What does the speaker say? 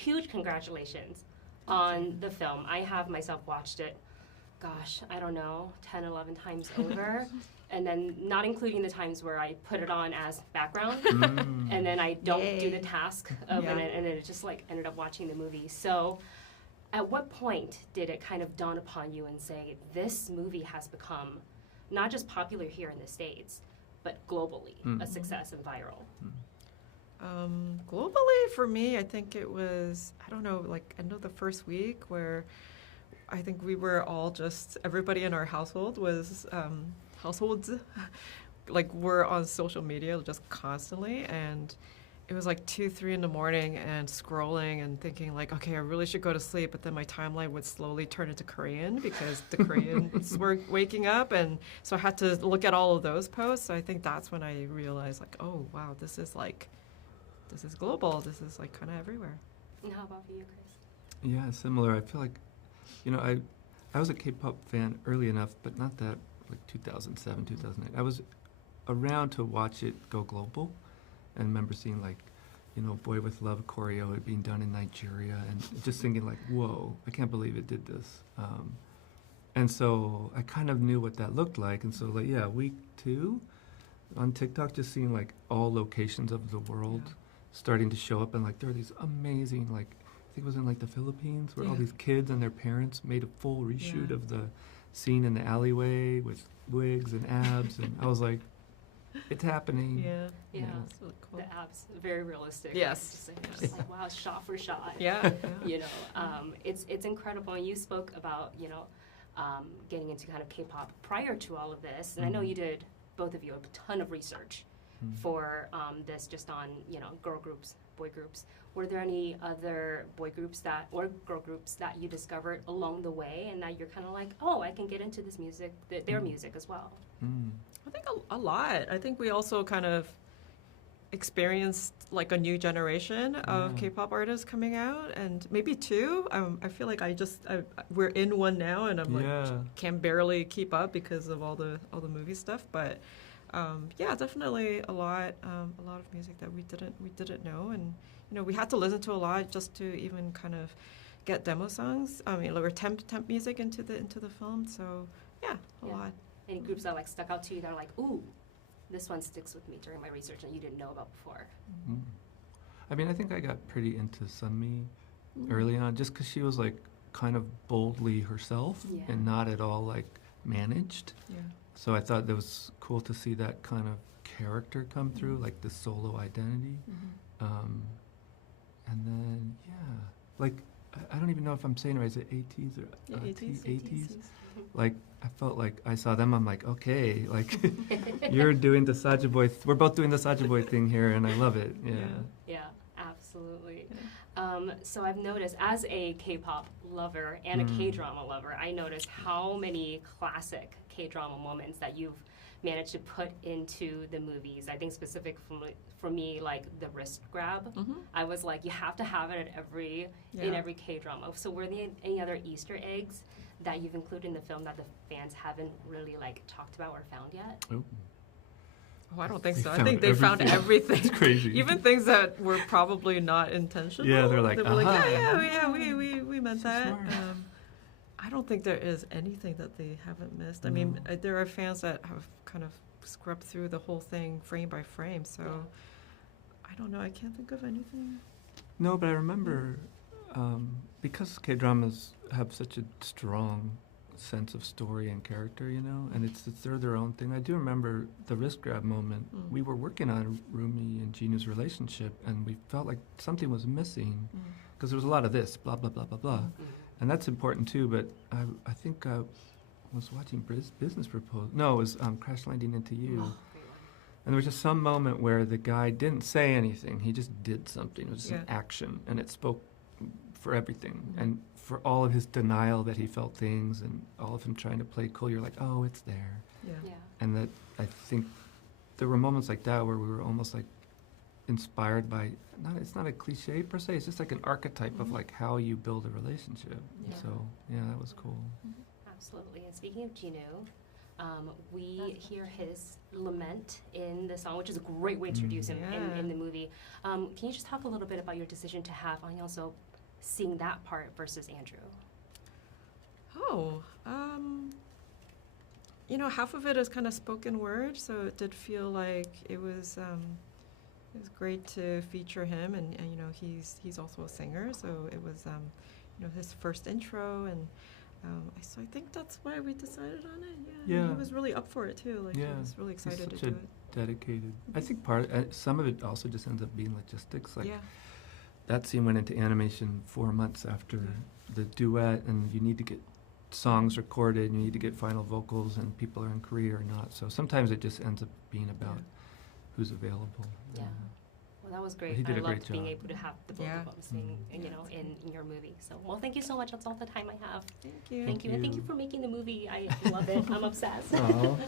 huge congratulations on the film. I have myself watched it, gosh, I don't know, 10, 11 times over. And then not including the times where I put it on as background, and then I don't do the task of it, and it just like ended up watching the movie. So at what point did it kind of dawn upon you and say, this movie has become not just popular here in the States, but globally a success and viral? Globally, for me, I think it was, I don't know, like end of the first week where I think we were all just, everybody in our household was, households, like we're on social media just constantly, and it was like 2, 3 in the morning and scrolling and thinking like, okay, I really should go to sleep, but then my timeline would slowly turn into Korean because the Koreans were waking up, and so I had to look at all of those posts. So I think that's when I realized like, oh wow, this is global, this is like kind of everywhere. And how about for you, Chris? Yeah, similar. I feel like, I was a K-pop fan early enough, but not that, like 2007, 2008. I was around to watch it go global, and remember seeing like, Boy With Love choreo it being done in Nigeria, and just thinking like, whoa, I can't believe it did this. And so I kind of knew what that looked like, and so like, yeah, week 2 on TikTok, just seeing like all locations of the world starting to show up, and like there are these amazing, like I think it was in like the Philippines, where all these kids and their parents made a full reshoot of the scene in the alleyway with wigs and abs, and I was like, it's happening. Yeah, It's really cool. the abs, very realistic. Yes. Just like wow, shot for shot. Yeah. It's incredible. And you spoke about getting into kind of K-pop prior to all of this, and I know you did, both of you, a ton of research for this, just on girl groups, boy groups. Were there any other boy groups or girl groups that you discovered along the way, and that you're kind of like, oh, I can get into this music, their music as well? I think a lot. I think we also kind of experienced like a new generation of K-pop artists coming out, and maybe 2. I feel like we're in one now, and I'm like can barely keep up because of all the movie stuff. But definitely a lot of music that we didn't know, and we had to listen to a lot just to even kind of get demo songs. I mean, or temp music into the film. So a lot. Any groups that like stuck out to you that are like, ooh, this one sticks with me during my research and you didn't know about before? I mean, I think I got pretty into Sunmi early on, just because she was like kind of boldly herself and not at all like managed. So I thought that was cool to see that kind of character come through, like the solo identity. And then like I don't even know if I'm saying it right. Is it ATs or ATs? Like I felt like I saw them. I'm like, okay, like you're doing the Saja Boy. We're both doing the Saja Boy thing here, and I love it. Yeah, absolutely. So I've noticed, as a K-pop lover and a K-drama lover, I noticed how many classic K-drama moments that you've managed to put into the movies. I think specific for me, like the wrist grab. I was like, you have to have it in every K-drama. So were there any other Easter eggs that you've included in the film that the fans haven't really like talked about or found yet? Oh, I don't think so. I think they found everything. It's crazy. Even things that were probably not intentional. Yeah, they're like, we meant that. Smart. I don't think there is anything that they haven't missed. I mean, there are fans that have kind of scrubbed through the whole thing frame by frame. So I don't know. I can't think of anything. No, but I remember because K-dramas have such a strong sense of story and character, and they're their own thing. I do remember the wrist grab moment. We were working on Rumi and Jinu's relationship, and we felt like something was missing because there was a lot of this, blah, blah, blah, blah, blah. And that's important too, but I think I was watching Business Proposal. No, it was Crash Landing Into You. And there was just some moment where the guy didn't say anything. He just did something. It was just an action, and it spoke for everything. And for all of his denial that he felt things and all of him trying to play cool, you're like, oh, it's there. And that I think there were moments like that where we were almost like inspired by, it's not a cliche per se, it's just like an archetype of like how you build a relationship. So that was cool. Absolutely. And speaking of Jinu, we hear his lament in the song, which is a great way to introduce him in the movie. Can you just talk a little bit about your decision to have Ahn Hyo-Seop seeing that part versus Andrew? Oh, you know, half of it is kind of spoken word, so it did feel like it was great to feature him, and you know, he's also a singer, so it was you know, his first intro, and so I think that's why we decided on it. Yeah, Yeah. he was really up for it too. Like, he was really He's excited to such do a it. dedicated. I think some of it also just ends up being logistics. Like Yeah, that scene went into animation 4 months after the duet, and you need to get songs recorded, and you need to get final vocals, and people are in Korea or not. So sometimes it just ends up being about who's available. Yeah. Well, that was great. He did I a great loved being job. able to have the both Yeah. of them sing, and, you know, in your movie. So, well, thank you so much. That's all the time I have. thank you. Thank you. And thank you for making the movie. I love it. I'm obsessed. Aw.